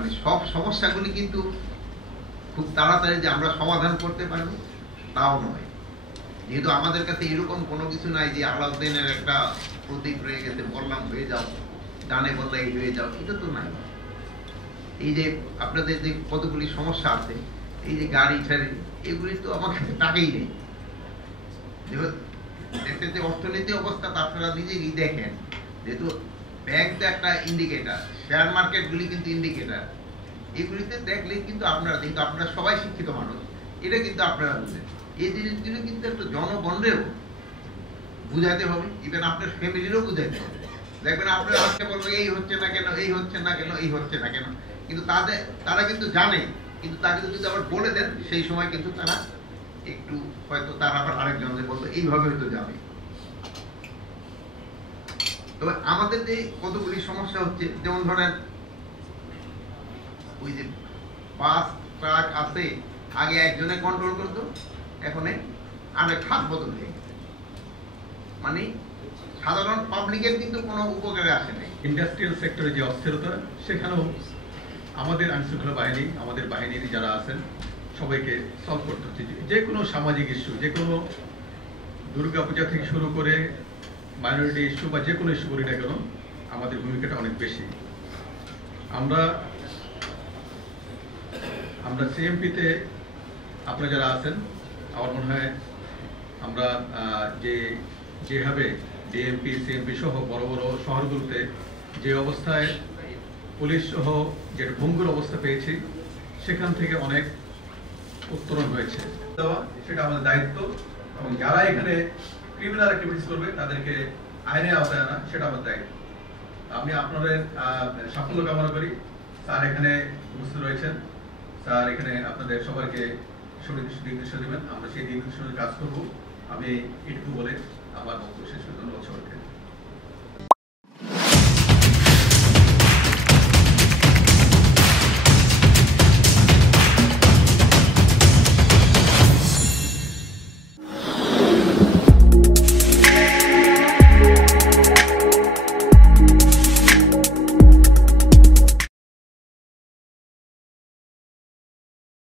মানে সব সমস্যাগুলি কিন্তু খুব তাড়াতাড়ি যে আমরা সমাধান করতে পারবো তাও নয়, যেহেতু আমাদের কাছে এরকম কোনো কিছু নাই যে আলাউদ্দিনের একটা প্রতীক রয়ে গেছে, বললাম হয়ে যাও, ডানে বললে এই হয়ে যাও, এটা তো নাই। এই যে আপনাদের যে কতগুলি সমস্যা আছে, এই যে গাড়ি ছাড়ি, এগুলি তো আমার কাছে টাকাই নেই। দেশের যে অর্থনীতি অবস্থা তা আপনারা নিজেই দেখেন, যেহেতু ব্যাংক তো একটা ইন্ডিকেটার, শেয়ার মার্কেট গুলি কিন্তু ইন্ডিকেটার, এগুলিতে দেখলে কিন্তু আপনারা, যেহেতু আপনারা সবাই শিক্ষিত মানুষ, এটা কিন্তু আপনারা বুঝেন। এই জিনিসগুলো কিন্তু একটা জনগণেরও বুঝাতে হবে, ইভেন আপনার ফ্যামিলিরও বুঝাতে হবে। দেখবেন আপনারা আজকে বলবে এই হচ্ছে না কেন, এই হচ্ছে না কেন, এই হচ্ছে না কেন, কিন্তু তারা কিন্তু জানে, কিন্তু তাকে যদি আবার বলে দেন সেই সময় কিন্তু তারা একটু হয়তো তারা আবার আরেকজনকে বলবে এইভাবে হয়তো যাবে। তবে আমাদের যে কতগুলি সমস্যা হচ্ছে, যেমন ধরেন ওই যে বাস ট্রাক আছে, আগে একজনে কন্ট্রোল করতো, এখন আরেক হাত বদল হয়ে গেছে, মানে সাধারণ পাবলিকের কিন্তু কোনো উপকারে আসে নাই। ইন্ডাস্ট্রিয়াল সেক্টরে যে অস্থিরতা, সেখানেও আমাদের আইনশৃঙ্খলা বাহিনী, আমাদের বাহিনীর যারা আছেন সবাইকে সলভ করতে হচ্ছে। যে কোনো সামাজিক ইস্যু, যে কোনো দুর্গাপূজা থেকে শুরু করে মাইনরিটি ইস্যু বা যে কোনো ইস্যু করি না কেন, আমাদের ভূমিকাটা অনেক বেশি। আমরা সিএমপিতে আপনারা যারা আছেন, আমার মনে হয় আমরা যেভাবে ডিএমপি সিএমপি সহ বড় বড় শহরগুলোতে যে অবস্থায় পুলিশ সহ যে ভঙ্গুর অবস্থা পেয়েছি, সেখান থেকে অনেক উত্তরণ হয়েছে। সেটা আমাদের দায়িত্ব, এবং যারা এখানে ক্রিমিনাল অ্যাক্টিভিটিস করবে তাদেরকে আইনে আওতায় আনা, সেটা আমাদের দায়িত্ব। আমি আপনাদের সাফল্য কামনা করি। স্যার এখানে উপস্থিত রয়েছেন, স্যার এখানে আপনাদের সবাইকে সঠিক দিক নির্দেশনা দেবেন, আমরা সেই দিক নির্দেশনা কাজ করবো। আমি এটুকু বলে আমার বক্তব্য শেষ করতে ধন্যবাদ সবাইকে।